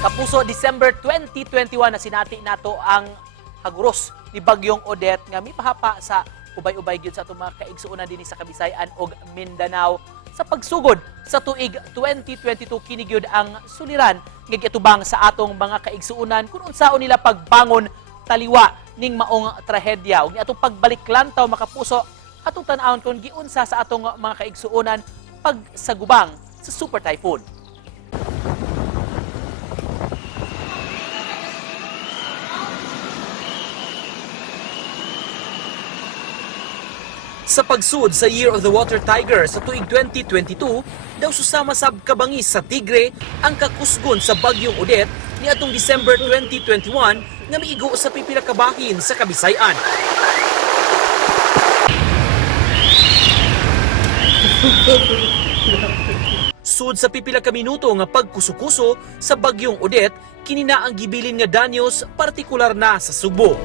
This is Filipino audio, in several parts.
Kapuso, December 2021 na sinati nato ang kaguros ni Bagyong Odette nga mipahapa sa ubay-ubay gyud sa atong mga kaigsuonan dinhi sa Kabisayan ug Mindanao. Sa pagsugod sa tuig 2022 kini gyud ang suliran nga giatubang sa atong mga kaigsuonan kung unsaon nila pagbangon taliwa ning maong trahedya ug atong pagbalik lantaw makapuso atong tan-awon kung giunsa sa atong mga kaigsuonan pagsagubang sa super typhoon. Sa pagsud sa Year of the Water Tiger sa tuig 2022, daw susama sab kabangis sa Tigre ang kakusgon sa Bagyong Odette ni atong December 2021 nga miigo sa pipila ka bahin sa Kabisayan. Sud sa pipila ka minuto nga pagkuso-kuso sa Bagyong Odette, kini na ang gibilin nga danyos partikular na sa Subo.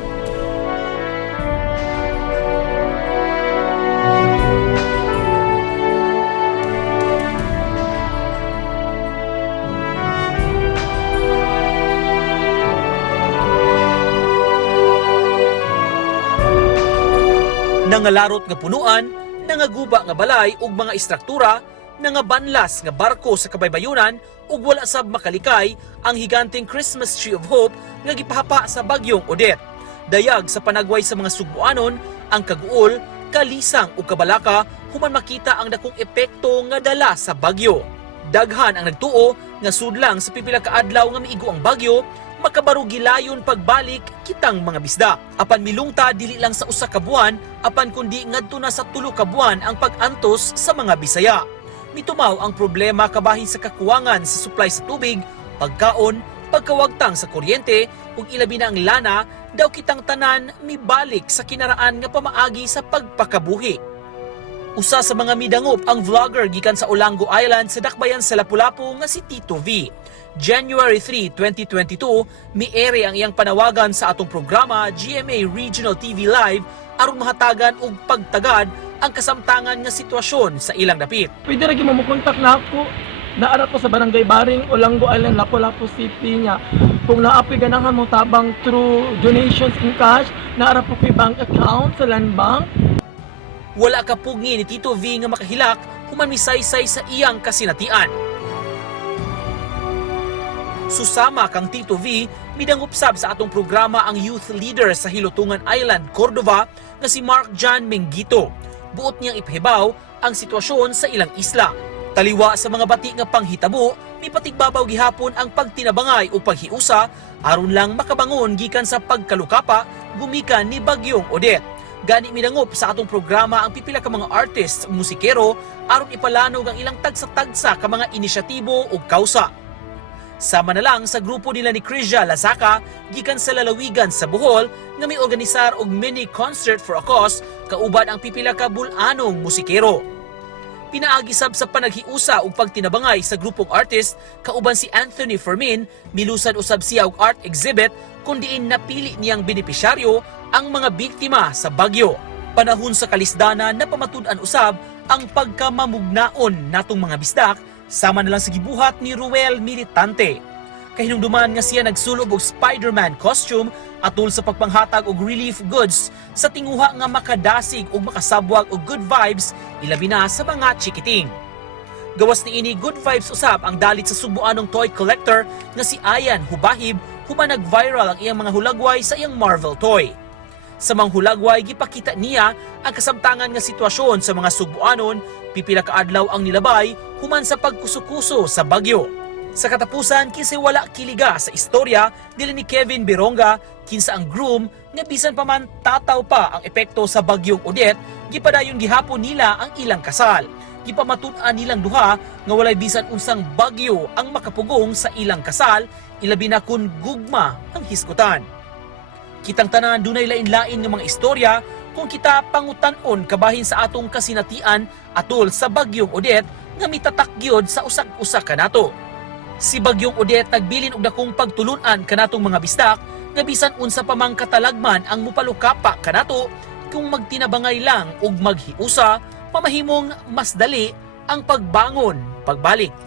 Nangalarot nga punuan, nangaguba nga balay ug mga istruktura, nangabanlas nga barko sa kabaybayunan ug wala sab makalikay ang higanteng Christmas Tree of Hope nga gipahapa sa Bagyong Odette. Dayag sa panagway sa mga Sugboanon, ang kaguol, kalisang ug kabalaka human makita ang dakong epekto nga dala sa bagyo. Daghan ang nagtuo nga sudlang sa pipila ka adlaw nga miigo ang bagyo, makabaro gilayon pagbalik kitang mga bisda. Apan milungta dili lang sa usa ka buwan, apan kundi ngadto na sa 3 ka buwan ang pag-antos sa mga Bisaya. Mitumaw ang problema kabahin sa kakuwangan sa supply sa tubig, pagkaon, pagkawagtang sa kuryente ug ilabi na ang lana, daw kitang tanan mibalik sa kinaraan nga pamaagi sa pagpakabuhi. Usa sa mga midangop ang vlogger gikan sa Olango Island sa dakbayan sa Lapu-Lapu nga si Tito V. January 3, 2022, miere ang iyang panawagan sa atong programa GMA Regional TV Live aron mahatagan og pagtagad ang kasamtangan nga sitwasyon sa ilang dapit. Pwede ra gyud mo kontak na ako. Naara ko sa Barangay Baring, Olango Island, Lapu-Lapu City nga. Kung naapoy ganahan mo tabang through donations in cash, naara po ko'y bank account sa Land Bank. Wala ka pugni ni Tito V nga makahilak human misaysay sa iyang kasinatian. Susama kang Tito V, midangop sab sa atong programa ang youth leader sa Hilutungan Island, Cordova na si Mark John Mengito. Buot niyang ipahibaw ang sitwasyon sa ilang isla. Taliwa sa mga bati nga panghitabo, may patigbabaw gihapon ang pagtinabangay o paghiusa aron lang makabangon gikan sa pagkalukapa gumikan ni Bagyong Odette. Gani midangop sa atong programa ang pipila ka mga artists, musikero aron ipalanog ang ilang tagsa-tagsa ka mga inisyatibo o kausa. Sama na lang sa grupo nila ni Krizia Lasaka gikan sa lalawigan sa Bohol nga may organisar og mini concert for a cause kauban ang pipila ka bulanong musikero. Pinaagi sab sa panaghiusa ug pagtinabangay sa grupong artist kauban si Anthony Fermin, milusan usab siya og art exhibit kun diin napili niyang benepisyaryo ang mga biktima sa bagyo. Panahon sa kalisdanan na pamatud-an usab ang pagkamamugnaon natong mga bisdak. Sama na lang sa gibuhat ni Ruel Militante. Kahinumduman nga siya nagsulob og Spider-Man costume atol sa pagpanghatag og relief goods sa tinguha nga makadasig og makasabwag og good vibes ilabi na sa mga chikiting. Gawas niini good vibes usab ang dalit sa Sugboanong toy collector nga si Ayan Hubahib human nag-viral ang iyang mga hulagway sa iyang Marvel toy. Sa mga hulagway, gipakita niya ang kasamtangan nga sitwasyon sa mga Sugboanon, pipila ka adlaw ang nilabay human sa pagkuso-kuso sa bagyo. Sa katapusan, kinsa wala kiliga sa istorya nila ni Kevin Bironga, kinsa ang groom nga bisan pa man tataw pa ang epekto sa Bagyong Odette, gipadayon gihapon nila ang ilang kasal. Gipamatud-an nilang duha nga walay bisan unsang bagyo ang makapugong sa ilang kasal, ilabi na kun gugma ang hisgutan. Kitang tanan dunay lain-lain nga mga istorya kung kita pangutan-on kabahin sa atong kasinatian atol sa Bagyong Odette nga mitatak gyud sa usag-usa kanato. Si Bagyong Odette nagbilin og dakong pagtulunan kanatong mga bisdak nga bisan unsa pa mang katalagman ang mupalukapa kanato kung magtinabangay lang og maghiusa, pamahimong mas dali ang pagbangon pagbalik.